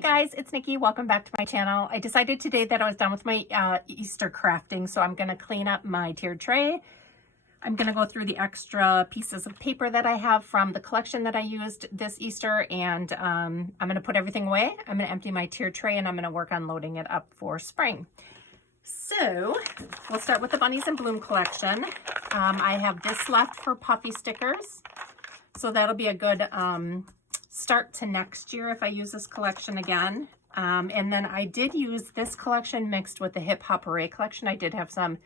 guys, it's Nikki. Welcome back to my channel. I decided today that I was done with my Easter crafting, so I'm going to clean up my tiered tray. I'm going to go through the extra pieces of paper that I have from the collection that I used this Easter, and I'm going to put everything away. I'm going to empty my tiered tray, and I'm going to work on loading it up for spring. So we'll start with the Bunnies in Bloom collection. I have this left for puffy stickers, so that'll be a good start to next year if I use this collection again. And then I did use this collection mixed with the Hip Hop Hooray collection. I did have some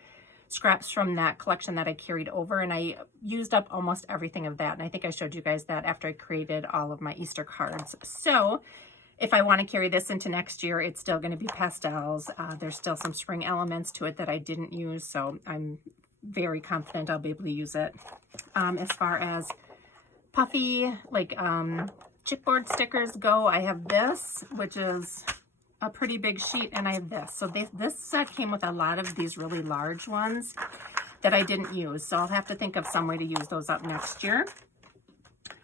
scraps from that collection that I carried over, and I used up almost everything of that. And I think I showed you guys that after I created all of my Easter cards. So if I want to carry this into next year, it's still going to be pastels. There's still some spring elements to it that I didn't use, so I'm very confident I'll be able to use it. As far as puffy, like chipboard stickers go, I have this, which is a pretty big sheet, and I have this. So this set came with a lot of these really large ones that I didn't use, so I'll have to think of some way to use those up next year.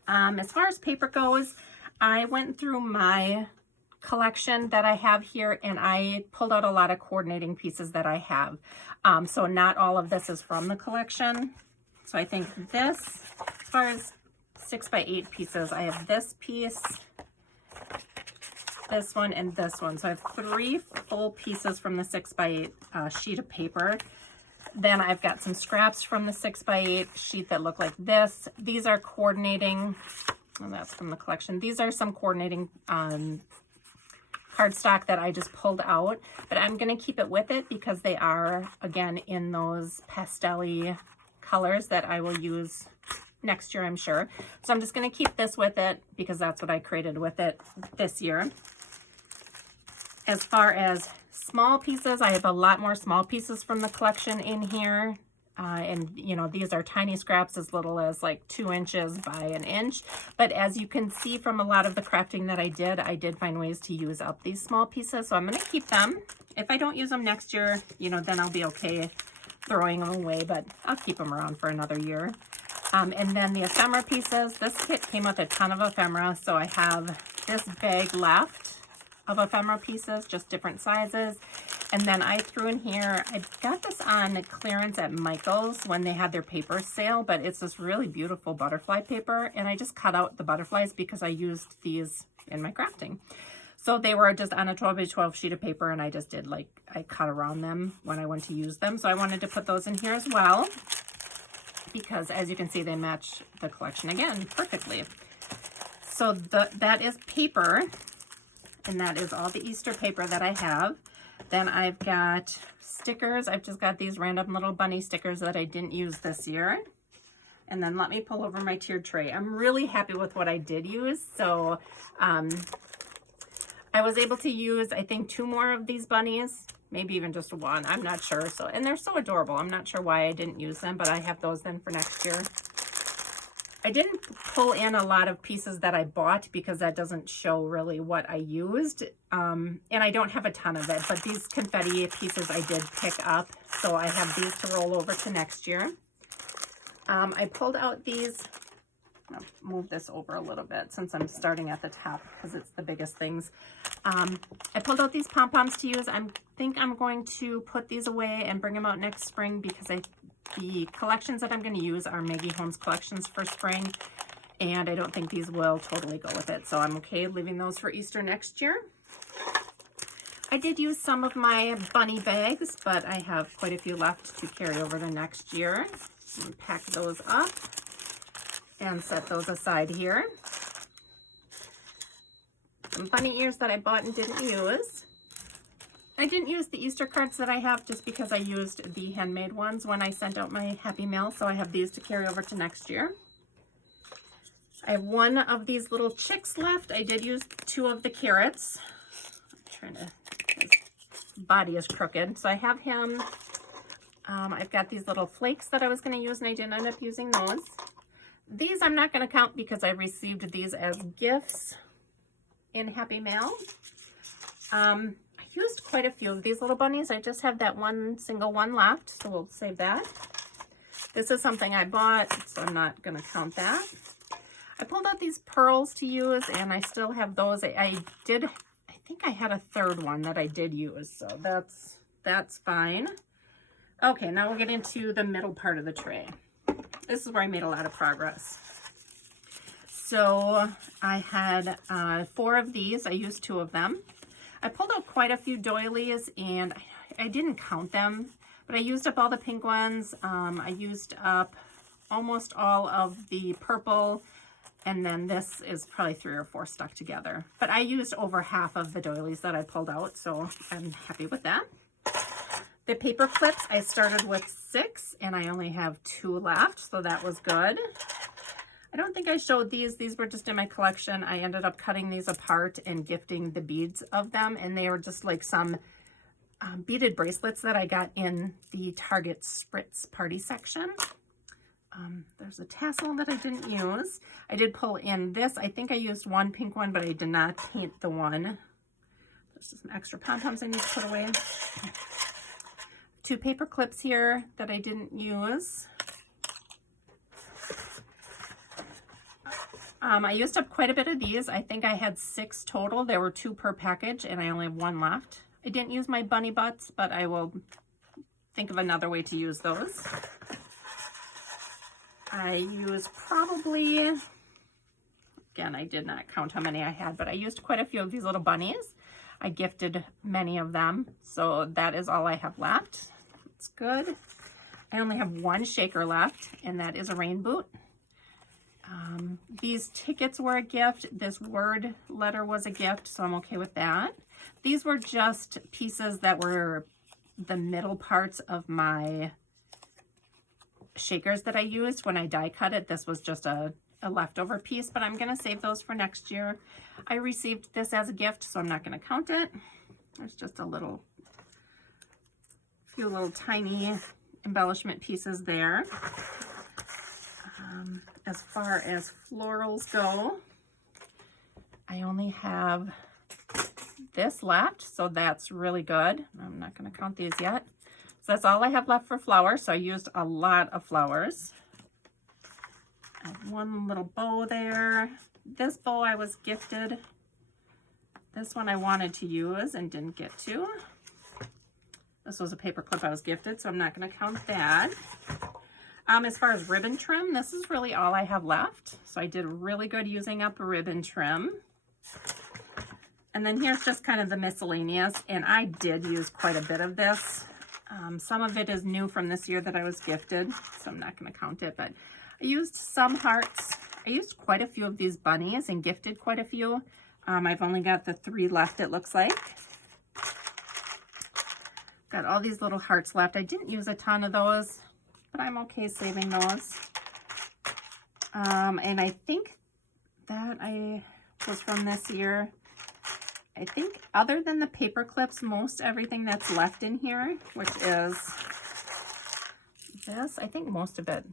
As far as paper goes, I went through my collection that I have here, and I pulled out a lot of coordinating pieces that I have. So not all of this is from the collection. So I think this, as far as 6x8 pieces, I have this piece, this one, and this one. So I have 3 full pieces from the 6x8 sheet of paper. Then I've got some scraps from the 6x8 sheet that look like this. These are coordinating, and that's from the collection. These are some coordinating cardstock that I just pulled out, but I'm going to keep it with it because they are, again, in those pastel-y colors that I will use next year, I'm sure. So I'm just going to keep this with it because that's what I created with it this year. As far as small pieces, I have a lot more small pieces from the collection in here. And you know, these are tiny scraps as little as like 2 inches by 1 inch. But as you can see from a lot of the crafting that I did find ways to use up these small pieces. So I'm going to keep them. If I don't use them next year, you know, then I'll be okay throwing them away, but I'll keep them around for another year. And then the ephemera pieces, this kit came with a ton of ephemera, so I have this bag left of ephemera pieces, just different sizes. And then I threw in here, I got this on clearance at Michael's when they had their paper sale, but it's this really beautiful butterfly paper, and I just cut out the butterflies because I used these in my crafting. So they were just on a 12x12 sheet of paper, and I just did like, I cut around them when I went to use them. So I wanted to put those in here as well, because as you can see, they match the collection again perfectly. So that is paper, and that is all the Easter paper that I have. Then I've got stickers. I've just got these random little bunny stickers that I didn't use this year. And then let me pull over my tiered tray. I'm really happy with what I did use. So I was able to use, I think, 2 more of these bunnies. Maybe even just 1, I'm not sure. So, and they're so adorable. I'm not sure why I didn't use them, but I have those then for next year. I didn't pull in a lot of pieces that I bought because that doesn't show really what I used. And I don't have a ton of it, but these confetti pieces I did pick up. So I have these to roll over to next year. I pulled out these, I'll move this over a little bit since I'm starting at the top because it's the biggest things. I pulled out these pom-poms to use. I think I'm going to put these away and bring them out next spring because the collections that I'm going to use are Maggie Holmes collections for spring, and I don't think these will totally go with it. So I'm okay leaving those for Easter next year. I did use some of my bunny bags, but I have quite a few left to carry over to next year. I'm going to pack those up and set those aside here. Some bunny ears that I bought and didn't use. I didn't use the Easter cards that I have just because I used the handmade ones when I sent out my Happy Mail, so I have these to carry over to next year. I have 1 of these little chicks left. I did use 2 of the carrots. I'm trying to, his body is crooked, so I have him. I've got these little flakes that I was going to use, and I didn't end up using those. These I'm not going to count because I received these as gifts in Happy Mail. I used quite a few of these little bunnies. I just have that single one left, so we'll save that. This is something I bought, so I'm not going to count that. I pulled out these pearls to use, and I still have those. I think I had a third one that I did use, so that's fine. Okay, now we'll get into the middle part of the tray. This is where I made a lot of progress. So I had 4 of these. I used 2 of them. I pulled out quite a few doilies, and I didn't count them, but I used up all the pink ones. I used up almost all of the purple, and then this is probably 3 or 4 stuck together. But I used over half of the doilies that I pulled out, so I'm happy with that. The paper clips, I started with 6, and I only have 2 left, so that was good. I don't think I showed these. These were just in my collection. I ended up cutting these apart and gifting the beads of them, and they were just like some beaded bracelets that I got in the Target Spritz party section. There's a tassel that I didn't use. I did pull in this. I think I used 1 pink one, but I did not paint the one. There's just some extra pom-poms I need to put away. 2 paper clips here that I didn't use. I used up quite a bit of these. I think I had 6 total. There were 2 per package, and I only have 1 left. I didn't use my bunny butts, but I will think of another way to use those. I used probably, again, I did not count how many I had, but I used quite a few of these little bunnies. I gifted many of them, so that is all I have left. It's good. I only have 1 shaker left, and that is a rain boot. These tickets were a gift. This word letter was a gift, so I'm okay with that. These were just pieces that were the middle parts of my shakers that I used when I die cut it. This was just a leftover piece, but I'm going to save those for next year. I received this as a gift, so I'm not going to count it. There's just a few little tiny embellishment pieces there. As far as florals go, I only have this left, so that's really good. I'm not going to count these yet. So that's all I have left for flowers, so I used a lot of flowers. I have 1 little bow there. This bow I was gifted. This one I wanted to use and didn't get to. This was a paper clip I was gifted, so I'm not going to count that. As far as ribbon trim, this is really all I have left. So I did really good using up ribbon trim. And then here's just kind of the miscellaneous, and I did use quite a bit of this. Some of it is new from this year that I was gifted, so I'm not going to count it, but I used some hearts. I used quite a few of these bunnies and gifted quite a few. I've only got the 3 left, it looks like. Got all these little hearts left. I didn't use a ton of those, but I'm okay saving those. And I think that was from this year. I think other than the paper clips, most everything that's left in here, which is this, I think most of it,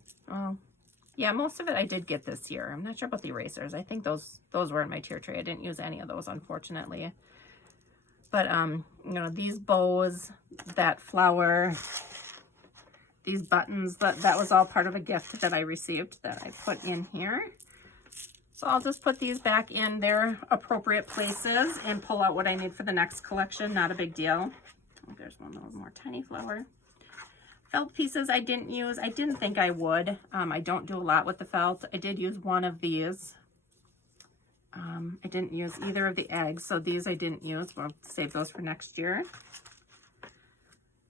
yeah, most of it I did get this year. I'm not sure about the erasers. I think those were in my tier tray. I didn't use any of those, unfortunately. But, you know, these bows, that flower, these buttons, that was all part of a gift that I received that I put in here. So I'll just put these back in their appropriate places and pull out what I need for the next collection. Not a big deal. Oh, there's one little more tiny flower. Felt pieces I didn't use. I didn't think I would. I don't do a lot with the felt. I did use 1 of these. I didn't use either of the eggs, so these I didn't use. We'll save those for next year.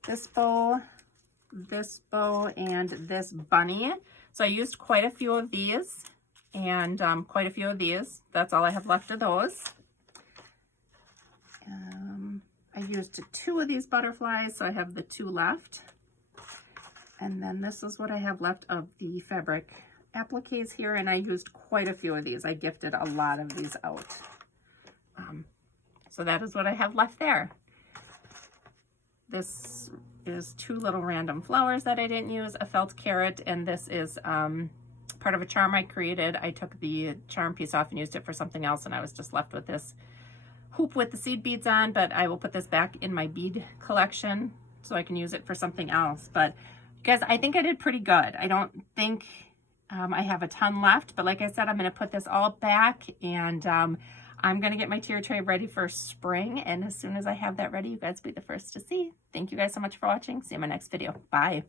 This bow, and this bunny. So I used quite a few of these. And quite a few of these. That's all I have left of those. I used 2 of these butterflies, so I have the 2 left. And then this is what I have left of the fabric appliques here, and I used quite a few of these. I gifted a lot of these out. So that is what I have left there. This is 2 little random flowers that I didn't use, a felt carrot, and this is part of a charm I created. I took the charm piece off and used it for something else, and I was just left with this hoop with the seed beads on, but I will put this back in my bead collection so I can use it for something else. But guys, I think I did pretty good. I don't think I have a ton left, but like I said, I'm going to put this all back, and I'm going to get my tier tray ready for spring. And as soon as I have that ready, you guys will be the first to see. Thank you guys so much for watching. See you in my next video. Bye.